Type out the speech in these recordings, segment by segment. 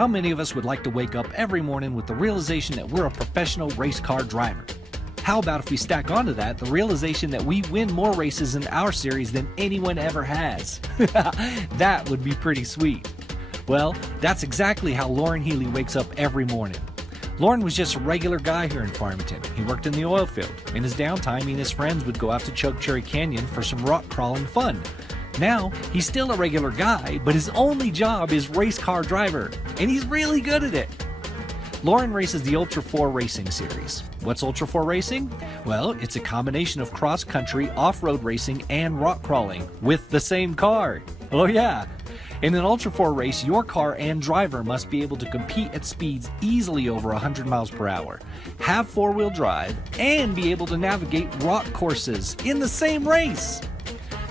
How many of us would like to wake up every morning with the realization that we're a professional race car driver? How about if we stack onto that the realization that we win more races in our series than anyone ever has? That would be pretty sweet. Well, that's exactly how Loren Healy wakes up every morning. Loren was just a regular guy here in Farmington. He worked in the oil field. In his downtime, he and his friends would go out to Chokecherry Canyon for some rock crawling fun. Now, he's still a regular guy, but his only job is race car driver, and he's really good at it. Loren races the Ultra 4 Racing Series. What's Ultra 4 Racing? Well, it's a combination of cross-country, off-road racing, and rock crawling with the same car. Oh yeah! In an Ultra 4 race, your car and driver must be able to compete at speeds easily over 100 miles per hour, have four-wheel drive, and be able to navigate rock courses in the same race.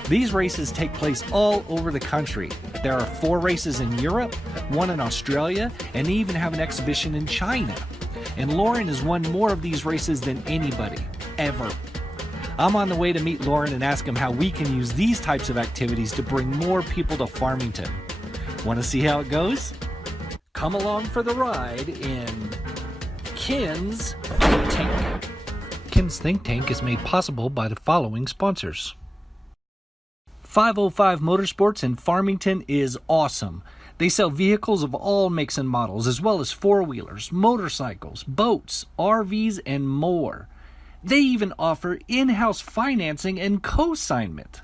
These races take place all over the country. There are 4 races in Europe, 1 in Australia, and they even have an exhibition in China. And Loren has won more of these races than anybody, ever. I'm on the way to meet Loren and ask him how we can use these types of activities to bring more people to Farmington. Want to see how it goes? Come along for the ride in Ken's Think Tank. Ken's Think Tank is made possible by the following sponsors. 505 Motorsports in Farmington is awesome. They sell vehicles of all makes and models, as well as four-wheelers, motorcycles, boats, RVs, and more. They even offer in-house financing and co-signment.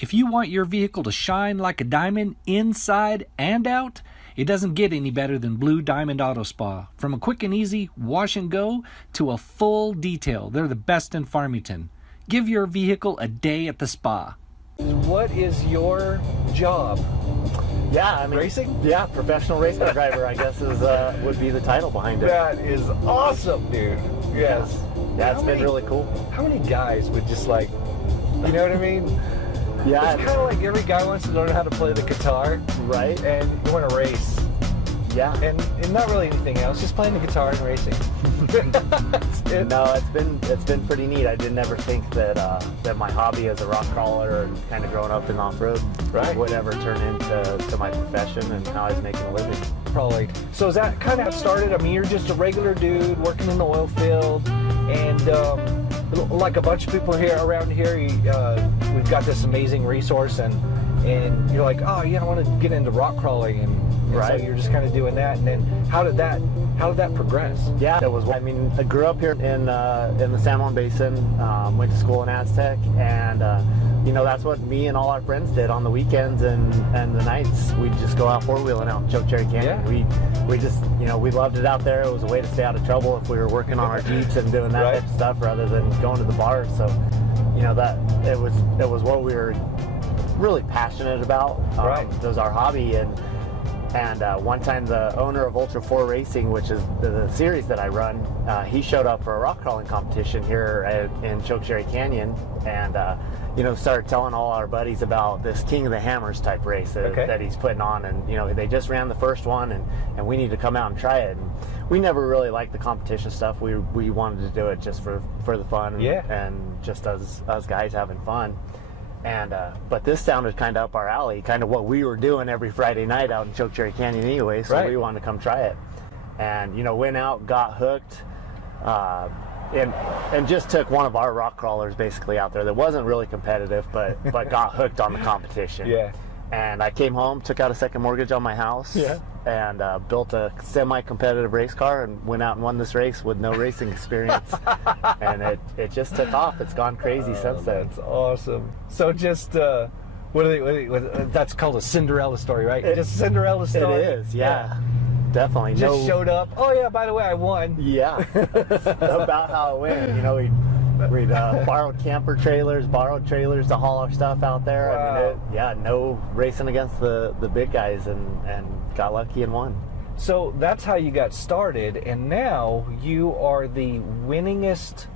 If you want your vehicle to shine like a diamond inside and out, it doesn't get any better than Blue Diamond Auto Spa. From a quick and easy wash and go to a full detail, they're the best in Farmington. Give your vehicle a day at the spa. What is your job? Yeah, I mean, racing? Yeah, professional race car driver, I guess, is would be the title behind it. That is awesome, dude. Yes. Yeah, it's been really cool. How many guys would just like, you know what I mean? Yeah. It's kind of like every guy wants to learn how to play the guitar. Right. And you want to race. Yeah. And not really anything else, just playing the guitar and racing. No, it's been pretty neat. I didn't ever think that that my hobby as a rock crawler and kind of growing up in off-road would ever turn into my profession and how I was making a living. Probably. So is that kind of how it started? I mean, you're just a regular dude working in the oil field, and like a bunch of people here around here, we've got this amazing resource, and you're like, oh yeah, I want to get into rock crawling, and so you're just kind of doing that. And then how did that progress? Yeah, it was. I mean, I grew up here in the San Juan Basin. Went to school in Aztec, and you know, that's what me and all our friends did on the weekends and the nights. We'd just go out four-wheeling out in Chokecherry Canyon. Yeah. We just, you know, we loved it out there. It was a way to stay out of trouble if we were working on our Jeeps and doing that type of stuff rather than going to the bars. So, you know, that it was what we were really passionate about. It was our hobby. And one time the owner of Ultra 4 Racing, which is the series that I run, he showed up for a rock crawling competition here in Chokecherry Canyon, and you know, started telling all our buddies about this King of the Hammers type race that he's putting on. And you know, they just ran the first one, and we need to come out and try it. And we never really liked the competition stuff. We wanted to do it just for the fun, and just as guys having fun. And but this sounded kind of up our alley, kind of what we were doing every Friday night out in Chokecherry Canyon anyway, so we wanted to come try it. And you know, went out, got hooked, and just took one of our rock crawlers basically out there that wasn't really competitive, but got hooked on the competition. Yeah. And I came home, took out a second mortgage on my house, and built a semi-competitive race car and went out and won this race with no racing experience. And it just took off. It's gone crazy since then. That's awesome. So just, that's called a Cinderella story, right? Just Cinderella story? It is, yeah. Definitely. Just showed up. Oh yeah, by the way, I won. Yeah. That's about how it went. You know, we'd borrowed camper trailers, borrowed trailers to haul our stuff out there. Wow. I mean, no racing against the big guys, and got lucky and won. So that's how you got started, and now you are the winningest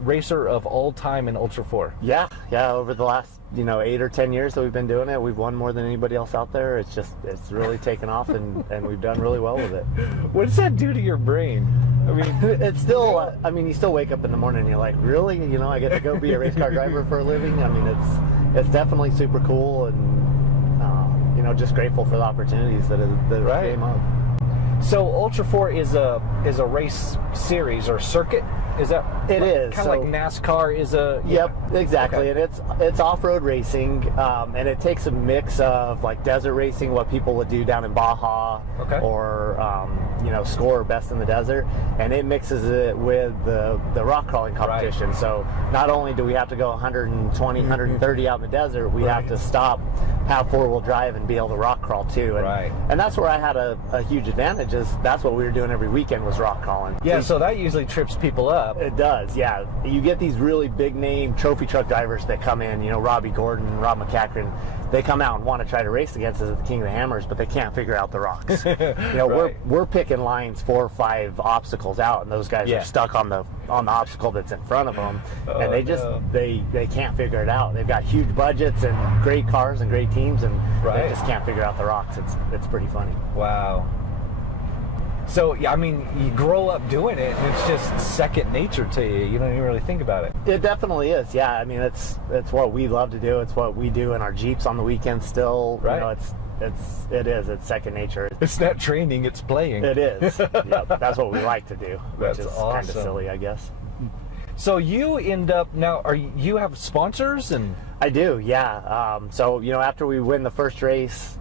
racer of all time in Ultra 4. Yeah. Over the last 8 or 10 years that we've been doing it, we've won more than anybody else out there. It's really taken off, and we've done really well with it. What does that do to your brain? I mean, it's still. I mean, you still wake up in the morning and you're like, really? You know, I get to go be a race car driver for a living. I mean, it's definitely super cool, and just grateful for the opportunities that came up. So Ultra 4 is a race series or circuit. Is that it is kind of like NASCAR is a? Yep, exactly. And it's off-road racing, and it takes a mix of like desert racing, what people would do down in Baja, or score best in the desert, and it mixes it with the rock crawling competition. So not only do we have to go 120, 130 out in the desert, we have to stop, have four-wheel drive, and be able to rock crawl too. And that's where I had a huge advantage. Is that's what we were doing every weekend was rock crawling. Yeah, so that usually trips people up. It does, yeah. You get these really big name trophy truck drivers that come in, Robbie Gordon, Rob McCachran. They come out and want to try to race against us at the King of the Hammers, but they can't figure out the rocks. We're picking lines 4 or 5 obstacles out, and those guys are stuck on the obstacle that's in front of them, and they can't figure it out. They've got huge budgets and great cars and great teams, and they just can't figure out the rocks. It's pretty funny. Wow. So, I mean, you grow up doing it, and it's just second nature to you. You don't even really think about it. It definitely is, yeah. I mean, it's what we love to do. It's what we do in our Jeeps on the weekends still. Right. It's second nature. It's not training, it's playing. It is. Yep, that's what we like to do, which is awesome. Kind of silly, I guess. So you end up now, you have sponsors? And I do, yeah. So, after we win the first race,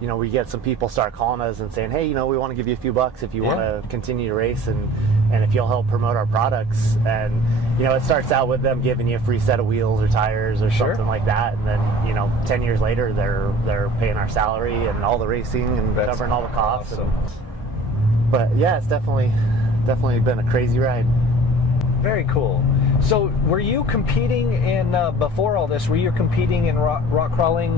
we get some people start calling us and saying, hey, we want to give you a few bucks if you want to continue to race and if you'll help promote our products. And, it starts out with them giving you a free set of wheels or tires or something like that. And then, 10 years later, they're paying our salary and all the racing and covering all the costs. Awesome. But yeah, it's definitely been a crazy ride. Very cool. So were you competing in, before all this, were you competing in rock crawling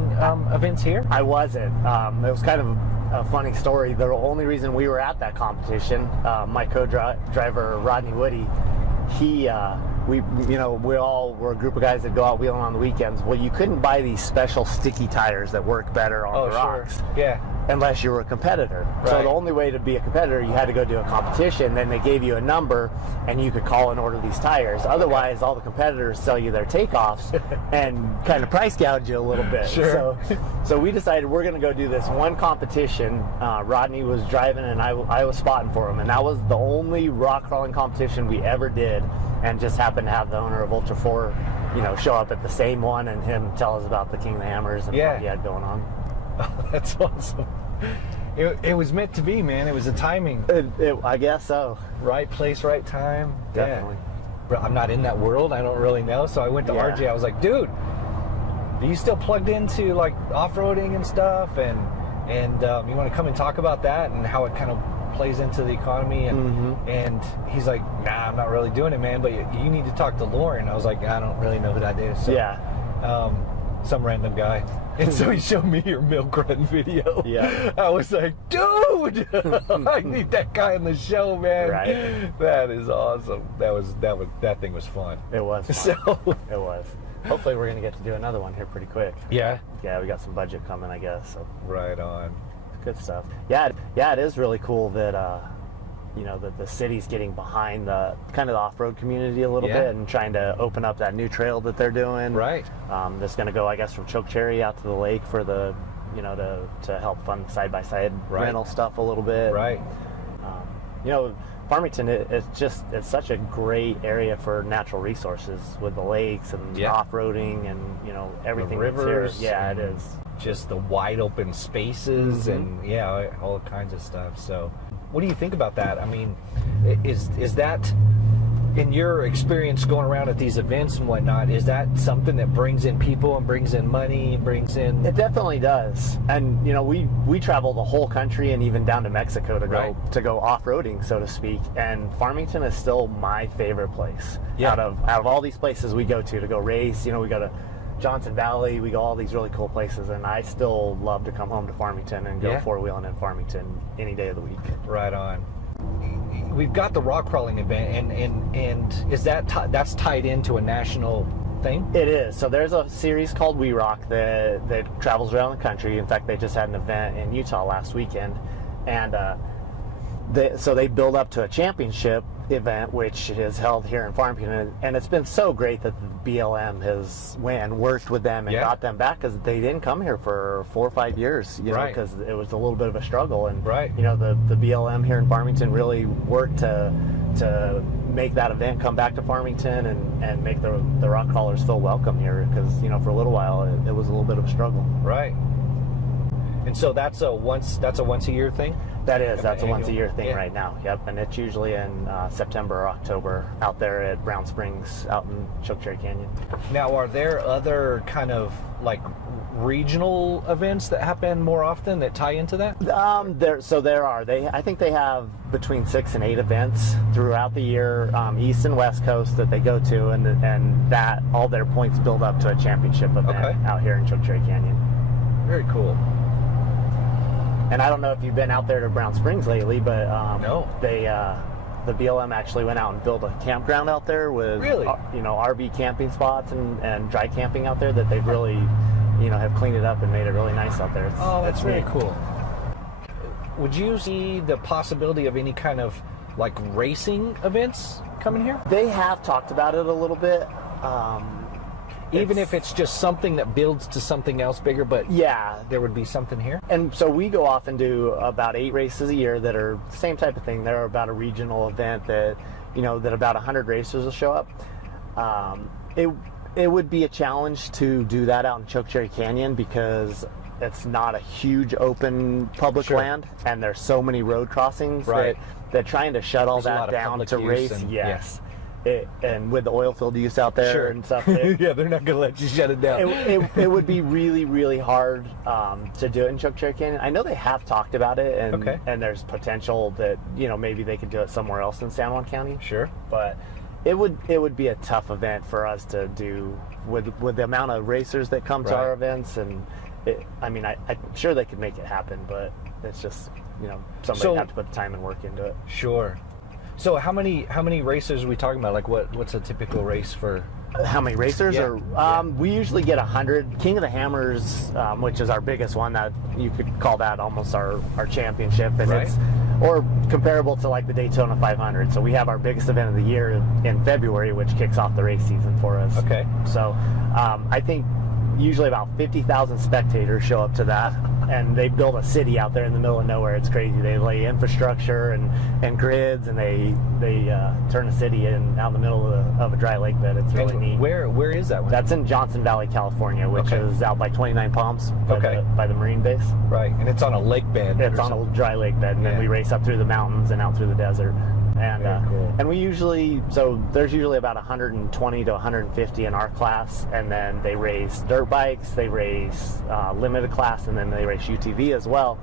events here? I wasn't. It was kind of a funny story. The only reason we were at that competition, my co-driver, Rodney Woody, we all were a group of guys that go out wheeling on the weekends. Well, you couldn't buy these special sticky tires that work better on the rocks. Yeah. Unless you were a competitor. So the only way to be a competitor, you had to go do a competition. Then they gave you a number, and you could call and order these tires. Otherwise, all the competitors sell you their takeoffs and kind of price gouge you a little bit. Sure. So we decided we're going to go do this one competition. Rodney was driving, and I was spotting for him. And that was the only rock crawling competition we ever did, and just happened to have the owner of Ultra 4, show up at the same one, and him tell us about the King of the Hammers and what he had going on. Oh, that's awesome. It was meant to be, man. It was the timing. I guess so. Right place, right time. Definitely. Yeah. I'm not in that world. I don't really know. So I went to RJ. I was like, dude, are you still plugged into like off-roading and stuff? And you want to come and talk about that and how it kind of plays into the economy? And he's like, nah, I'm not really doing it, man. But you need to talk to Loren. I was like, I don't really know who that is. So, some random guy. And so he showed me your milk run video. Yeah. I was like, dude, I need that guy on the show, man. Right. That is awesome. That thing was fun. It was fun. It was. Hopefully we're going to get to do another one here pretty quick. Yeah? Yeah, we got some budget coming, I guess. So. Right on. Good stuff. Yeah, it is really cool that that the city's getting behind the kind of the off-road community a little bit and trying to open up that new trail that they're doing. Right. That's going to go, I guess, from Chokecherry out to the lake for the, to help fund side-by-side rental stuff a little bit. Right. Farmington, it's such a great area for natural resources with the lakes and off-roading and, everything. The rivers. Yeah, it is. Just the wide open spaces and all kinds of stuff. So what do you think about that? I mean, is that, in your experience going around at these events and whatnot, is that something that brings in people and brings in money and brings in... It definitely does. And, we travel the whole country and even down to Mexico to go off-roading, so to speak. And Farmington is still my favorite place. Yeah. Out of all these places we go to go race, we go to Johnson Valley, we go all these really cool places, and I still love to come home to Farmington and go four-wheeling in Farmington any day of the week. Right on. We've got the rock crawling event, and is that's tied into a national thing? It is. So there's a series called We Rock that travels around the country. In fact, they just had an event in Utah last weekend, and so they build up to a championship. event, which is held here in Farmington, and it's been so great that the BLM has went and worked with them and got them back, because they didn't come here for 4 or 5 years, you know, because it was a little bit of a struggle, and you know, the BLM here in Farmington really worked to make that event come back to Farmington and make the rock crawlers feel welcome here, because, you know, for a little while it was a little bit of a struggle. Right. And so that's a once a year thing? That's a once a year thing right now. Yep, and it's usually in September or October out there at Brown Springs out in Chokecherry Canyon. Now, are there other kind of like regional events that happen more often that tie into that? There are. I think they have between 6 and 8 events throughout the year, east and west coast, that they go to, and that all their points build up to a championship event out here in Chokecherry Canyon. Very cool. And I don't know if you've been out there to Brown Springs lately, but no. The BLM actually went out and built a campground out there with you know, RV camping spots and dry camping out there that they've really, you know, have cleaned it up and made it really nice out there. That's really cool. Would you see the possibility of any kind of like racing events coming here? They have talked about it a little bit. Even if it's just something that builds to something else bigger, but there would be something here. And so we go off and do about 8 races a year that are the same type of thing. They're about a regional event that, you know, that about 100 racers will show up. It would be a challenge to do that out in Chokecherry Canyon, because it's not a huge open public land, and there's so many road crossings that trying to shut all that down to race. And with the oil field use out there and stuff, they're not going to let you shut it down. It would be really, really hard to do it in Chokecherry Canyon. I know they have talked about it, and there's potential that, you know, maybe they could do it somewhere else in San Juan County. But it would be a tough event for us to do with the amount of racers that come to our events, and I mean, I'm sure they could make it happen, but it's just, you know, somebody would have to put the time and work into it. So how many racers are we talking about? Like what's a typical race for? How many racers? We usually get 100. King of the Hammers, which is our biggest one, that you could call that almost our championship, and it's or comparable to like the Daytona 500. So we have our biggest event of the year in February, which kicks off the race season for us. So I think usually about 50,000 spectators show up to that, and they build a city out there in the middle of nowhere. It's crazy. They lay infrastructure and grids, and they turn a city out in the middle of a dry lake bed. It's really neat. Where is that one? That's in Johnson Valley, California, which is out by 29 Palms by the Marine base. And it's on a lake bed. It's on a dry lake bed, and then we race up through the mountains and out through the desert. And and we usually, there's usually about 120 to 150 in our class, and then they race dirt bikes, they race limited class, and then they race UTV as well.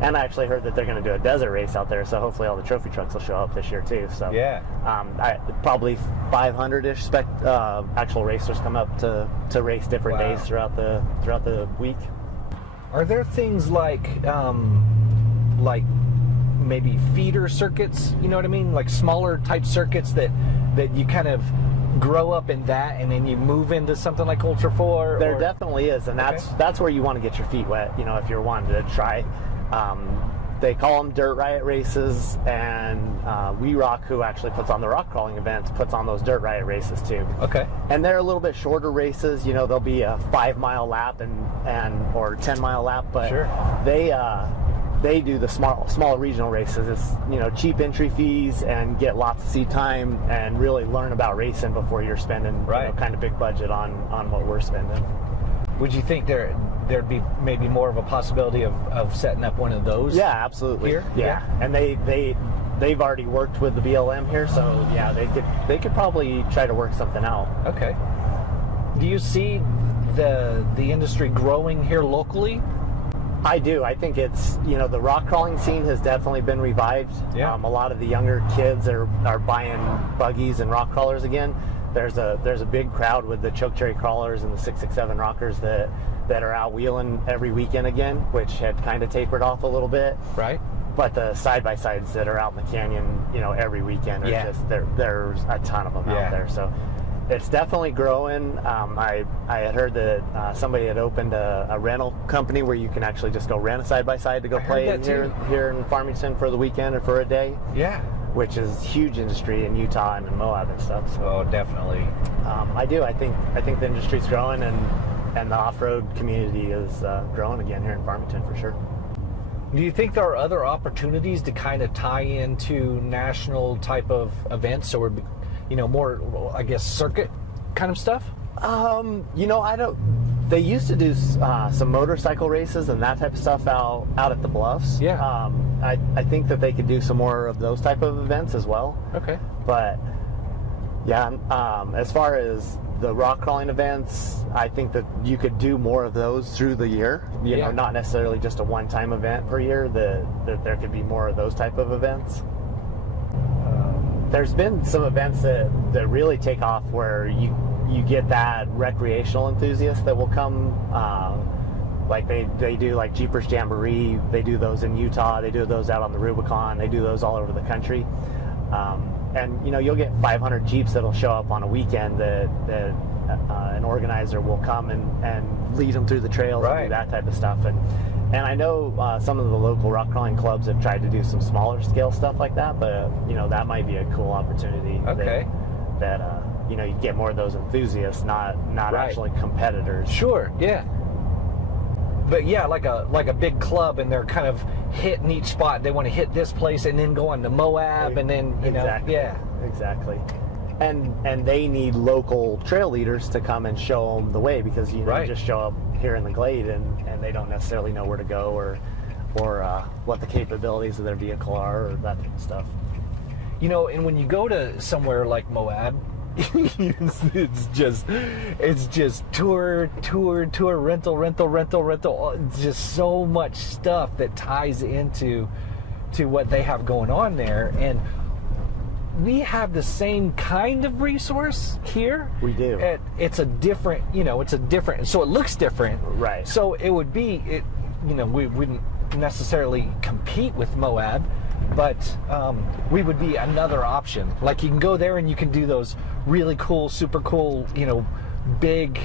And I actually heard that they're going to do a desert race out there, so hopefully all the trophy trucks will show up this year too. So probably 500-ish actual racers come up to race different days throughout the week. Are there things like maybe feeder circuits, you know what I mean? Like smaller type circuits that you kind of grow up in that, and then you move into something like Ultra 4? There definitely is, and that's where you want to get your feet wet, you know, if you're wanting to try. They call them Dirt Riot races, and We Rock, who actually puts on the rock crawling events, puts on those Dirt Riot races too. And they're a little bit shorter races, you know, they'll be a 5-mile lap or 10-mile lap, but they do the small regional races. It's, you know, cheap entry fees, and get lots of seat time, and really learn about racing before you're spending you know, kind of big budget on what we're spending. Would you think there'd be maybe more of a possibility of setting up one of those? Yeah, absolutely. Here? Yeah. And they've already worked with the BLM here, so yeah, they could probably try to work something out. Do you see the industry growing here locally? I do. I think it's, you know, the rock crawling scene has definitely been revived. A lot of the younger kids are buying buggies and rock crawlers again. There's a big crowd with the Chokecherry crawlers and the 667 rockers that are out wheeling every weekend again, which had kind of tapered off a little bit. But the side-by-sides that are out in the canyon, you know, every weekend are just, there's a ton of them out there. So it's definitely growing. I had heard that somebody had opened a rental company where you can actually just go rent a side-by-side to go play here in Farmington for the weekend or for a day. which is huge industry in Utah and in Moab and stuff. So Oh, definitely. I do. I think the industry's growing, and the off-road community is growing again here in Farmington for sure. Do you think there are other opportunities to kind of tie into national type of events, or more, I guess, circuit kind of stuff? I don't. They used to do some motorcycle races and that type of stuff out at the Bluffs. Yeah. I think that they could do some more of those type of events as well. Okay. But yeah, as far as the rock crawling events, I think that you could do more of those through the year. You know, not necessarily just a one-time event per year. That there could be more of those type of events. There's been some events that really take off where you get that recreational enthusiast that will come. Like they do like Jeepers Jamboree. They do those in Utah. They do those out on the Rubicon. They do those all over the country. And you'll get 500 Jeeps that'll show up on a weekend that an organizer will come and lead them through the trails and do that type of stuff. And I know some of the local rock crawling clubs have tried to do some smaller scale stuff like that, but that might be a cool opportunity. Okay. That you get more of those enthusiasts, not actually competitors. Sure. Yeah. But yeah, like a big club, and they're kind of hitting each spot. They want to hit this place and then go on to Moab, and then exactly. And they need local trail leaders to come and show them the way, because you just show up here in the Glade and they don't necessarily know where to go or what the capabilities of their vehicle are or that type of stuff. And when you go to somewhere like Moab, it's just tour, rental. It's just so much stuff that ties into what they have going on there. And we have the same kind of resource here. We do. It's a different, so it looks different. Right. So it would be, we wouldn't necessarily compete with Moab, but we would be another option. Like, you can go there and you can do those really cool, super cool, big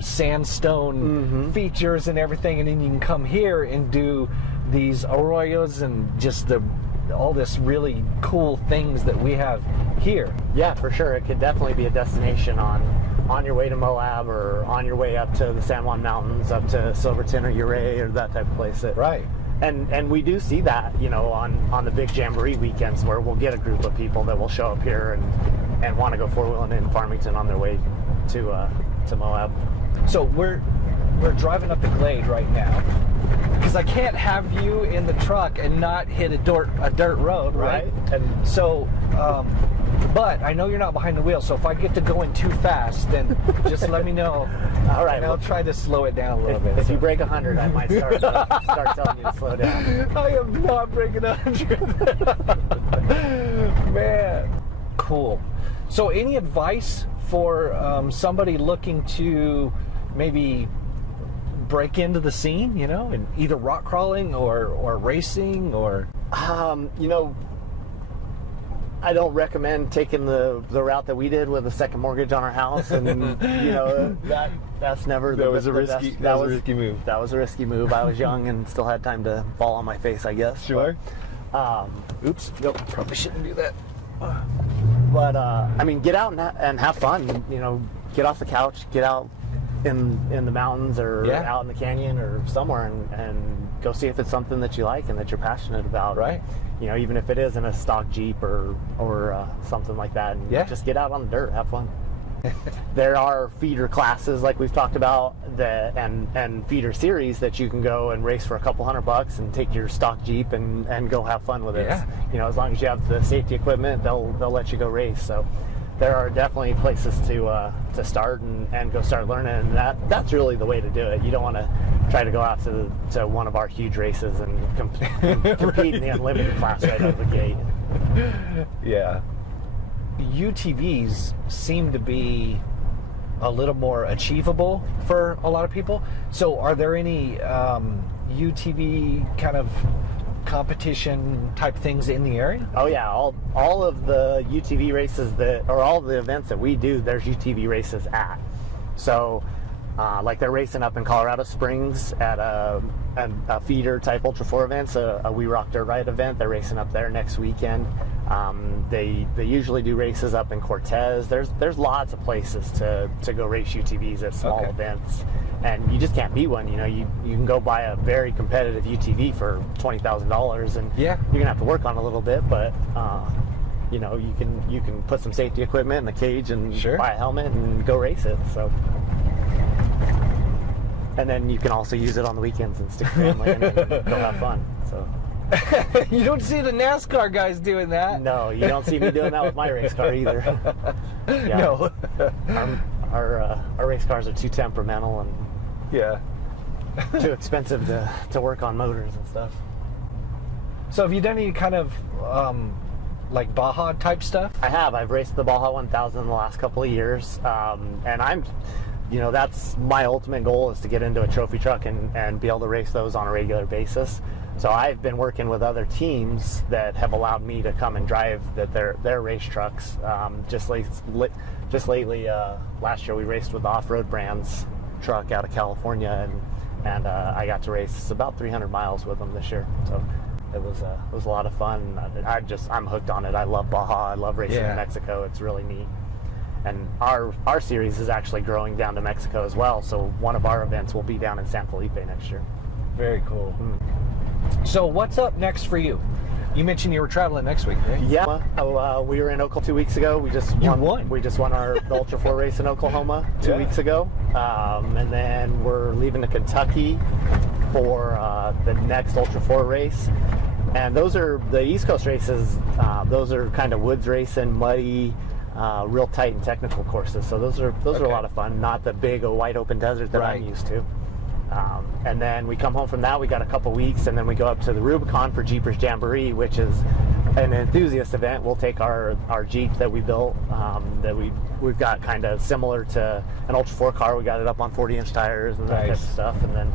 sandstone features and everything, and then you can come here and do these arroyos and just all this really cool things that we have here. Yeah, for sure. It could definitely be a destination on your way to Moab, or on your way up to the San Juan Mountains, up to Silverton or Ouray or that type of place. Right. And we do see that, on the big Jamboree weekends, where we'll get a group of people that will show up here and want to go four-wheeling in Farmington on their way to Moab. So we're driving up the Glade right now, because I can't have you in the truck and not hit a dirt road, right? And so, but I know you're not behind the wheel, so if I get to going too fast, then just let me know. All right. And I'll try to slow it down a little bit. If you break 100, I might start telling you to slow down. I am not breaking 100. Man. Cool. So any advice for somebody looking to maybe break into the scene, in either rock crawling or racing, or I don't recommend taking the route that we did with a second mortgage on our house, and that's never that was a risky move. That was a risky move. I was young and still had time to fall on my face, I guess. Sure. Oops. Nope. Probably shouldn't do that. But get out and have fun. Get off the couch, get out in the mountains, or out in the canyon or somewhere, and go see if it's something that you like and that you're passionate about. Right. Even if it isn't a stock Jeep or something like that, and just get out on the dirt, have fun. There are feeder classes, like we've talked about, and feeder series that you can go and race for a couple $100 and take your stock Jeep and go have fun with it. Yeah. As long as you have the safety equipment, they'll let you go race. So there are definitely places to start and go start learning, and that's really the way to do it. You don't want to try to go out to one of our huge races and compete in the unlimited class right out of the gate. Yeah. UTVs seem to be a little more achievable for a lot of people. So are there any UTV kind of competition type things in the area? Oh yeah, all of the UTV races or all the events that we do, there's UTV races at. So like they're racing up in Colorado Springs at a feeder type Ultra 4 event, so a We Rock Dirt Ride event. They're racing up there next weekend. They usually do races up in Cortez. There's lots of places to go race UTVs at small events, and you just can't beat one. You can go buy a very competitive UTV for $20,000, and you're gonna have to work on it a little bit, but you can put some safety equipment in the cage and buy a helmet and go race it. So, and then you can also use it on the weekends and stick your family in it and go have fun. So. You don't see the NASCAR guys doing that. No, you don't see me doing that with my race car either. No. Our race cars are too temperamental and too expensive to work on motors and stuff. So have you done any kind of like Baja type stuff? I have. I've raced the Baja 1000 in the last couple of years, and I'm, that's my ultimate goal, is to get into a trophy truck and be able to race those on a regular basis. So I've been working with other teams that have allowed me to come and drive their race trucks. Just lately, last year we raced with the Off-Road Brands truck out of California, and I got to race about 300 miles with them this year. So it was a lot of fun. I'm hooked on it. I love Baja. I love racing in Mexico. It's really neat. And our series is actually growing down to Mexico as well. So one of our events will be down in San Felipe next year. Very cool. So what's up next for you? You mentioned you were traveling next week, right? Yeah. We were in Oklahoma 2 weeks ago. We just won. We just won the Ultra 4 race in Oklahoma 2 weeks ago. And then we're leaving to Kentucky for the next Ultra 4 race. And those are the East Coast races. Those are kind of woods racing, muddy, real tight and technical courses. So those are a lot of fun. Not the big wide open desert that I'm used to. And then we come home from that. We got a couple weeks, and then we go up to the Rubicon for Jeepers Jamboree, which is an enthusiast event. We'll take our Jeep that we built, that we've got kind of similar to an Ultra 4 car. We got it up on 40-inch tires and that type of stuff, and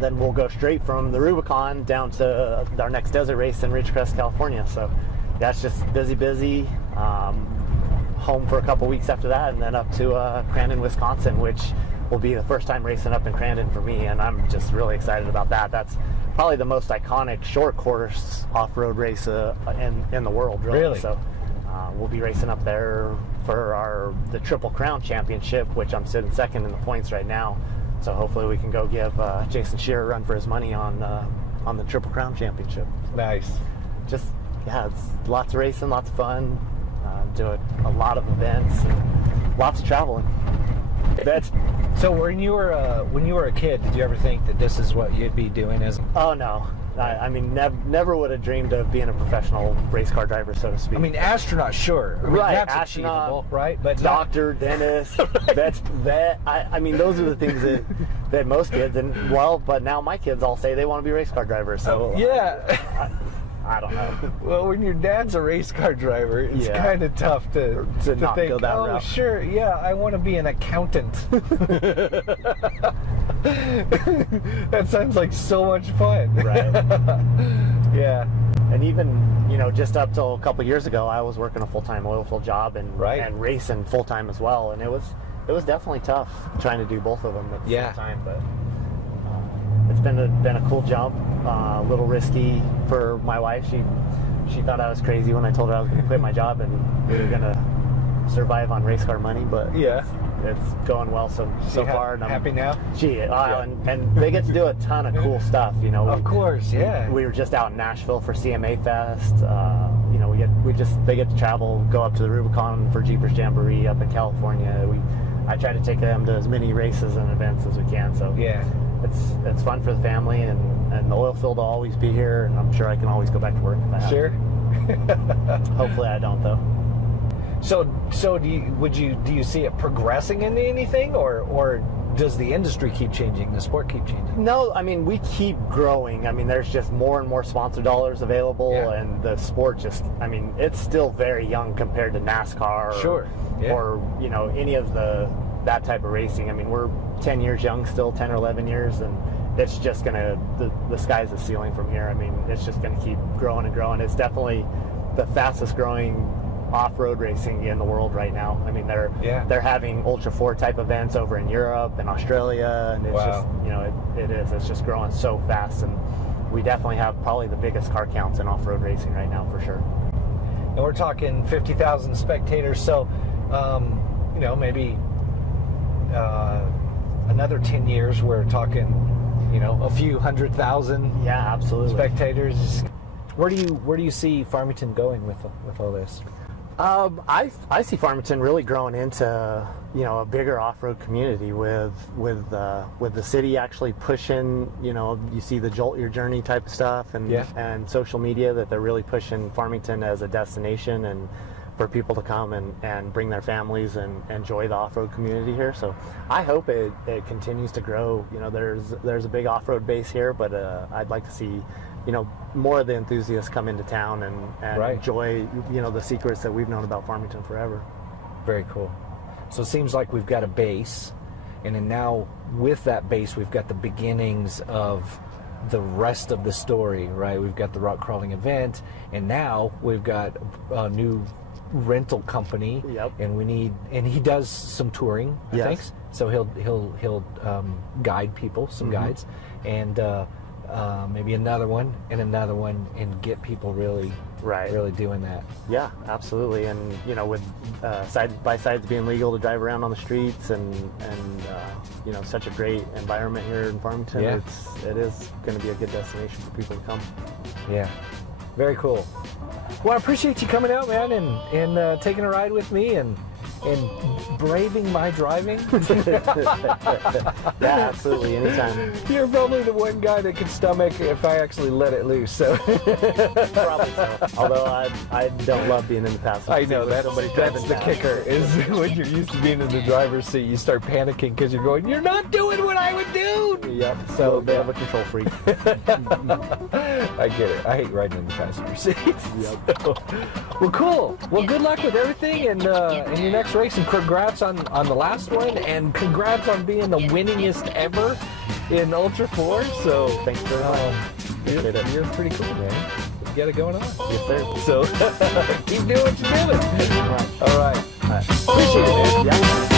then we'll go straight from the Rubicon down to our next desert race in Ridgecrest, California. So that's just busy. Home for a couple weeks after that, and then up to Crandon, Wisconsin, which will be the first time racing up in Crandon for me, and I'm just really excited about that. That's probably the most iconic short course off-road race in the world, really. So we'll be racing up there for the Triple Crown Championship, which I'm sitting second in the points right now. So hopefully we can go give Jason Shearer a run for his money on the Triple Crown Championship. Nice. Just it's lots of racing, lots of fun. Doing a lot of events, and lots of traveling. So when you were a kid, did you ever think that this is what you'd be doing as? Oh no, I mean never would have dreamed of being a professional race car driver, so to speak. I mean, astronaut, sure. I mean, right, that's astronaut, achievable, right? But doctor, dentist, vet. I mean, those are the things that most kids but now my kids all say they want to be race car drivers. So I don't know. Well, when your dad's a race car driver, it's kind of tough to not think, go that route. Sure, I want to be an accountant. That sounds like so much fun. Right. Yeah. And even, just up till a couple years ago, I was working a full-time oil field job and racing full-time as well. And it was definitely tough trying to do both of them at the same time. But it's been a cool jump, a little risky for my wife. She thought I was crazy when I told her I was going to quit my job and we were going to survive on race car money, but it's going well so far. And I'm happy now. And they get to do a ton of cool stuff. Of course, We were just out in Nashville for CMA Fest. They get to travel, go up to the Rubicon for Jeepers Jamboree up in California. I try to take them to as many races and events as we can. So it's fun for the family, and the oil field will always be here, and I'm sure I can always go back to work if I have to. Hopefully I don't, though. So do you see it progressing into anything, or does the industry keep changing, the sport keep changing? No, I mean, we keep growing. I mean, there's just more and more sponsor dollars available, and the sport it's still very young compared to NASCAR or any of that type of racing. I mean, we're 10 years young still, 10 or 11 years, and it's just the sky's the ceiling from here. I mean, it's just gonna keep growing and growing. It's definitely the fastest growing off-road racing in the world right now. I mean, they're having Ultra 4 type events over in Europe and Australia, and it's just it's just growing so fast, and we definitely have probably the biggest car counts in off-road racing right now for sure. And we're talking 50,000 spectators, so you know, maybe another 10 years we're talking, you know, a few 100,000 Yeah, absolutely. spectators. Where do you see Farmington going with all this? I see Farmington really growing into, you know, a bigger off-road community with the city actually pushing, you know, you see the Jolt Your Journey type of stuff and social media, that they're really pushing Farmington as a destination and for people to come and bring their families and enjoy the off-road community here. So I hope it continues to grow. You know, there's a big off-road base here, but I'd like to see, you know, more of the enthusiasts come into town and enjoy, you know, the secrets that we've known about Farmington forever. Very cool. So it seems like we've got a base, and then now with that base we've got the beginnings of the rest of the story, right? We've got the rock crawling event, and now we've got a new rental company. Yep. And he does some touring, I think. So he'll guide people, some guides, and maybe another one and get people really doing that. Yeah, absolutely. And you know, with side by sides being legal to drive around on the streets and you know, such a great environment here in Farmington, it is going to be a good destination for people to come. Yeah, very cool. Well, I appreciate you coming out, man, and taking a ride with me and braving my driving. Yeah, absolutely, anytime. You're probably the one guy that can stomach if I actually let it loose. So probably so. Although I don't love being in the passenger seat. I know that's the kicker is when you're used to being in the driver's seat, you start panicking because you're going, you're not doing what I would do. Yep. So a bit of a control freak. I get it. I hate riding in the passenger seat. Yep. Well, cool. Well, good luck with everything and in your next race, and congrats on the last one, and congrats on being the winningest ever in Ultra 4. So Thanks very much. You're pretty cool, man. You got it going on. Yes, sir. So keep doing what you're doing. All right. All right. Appreciate it, man. Yeah.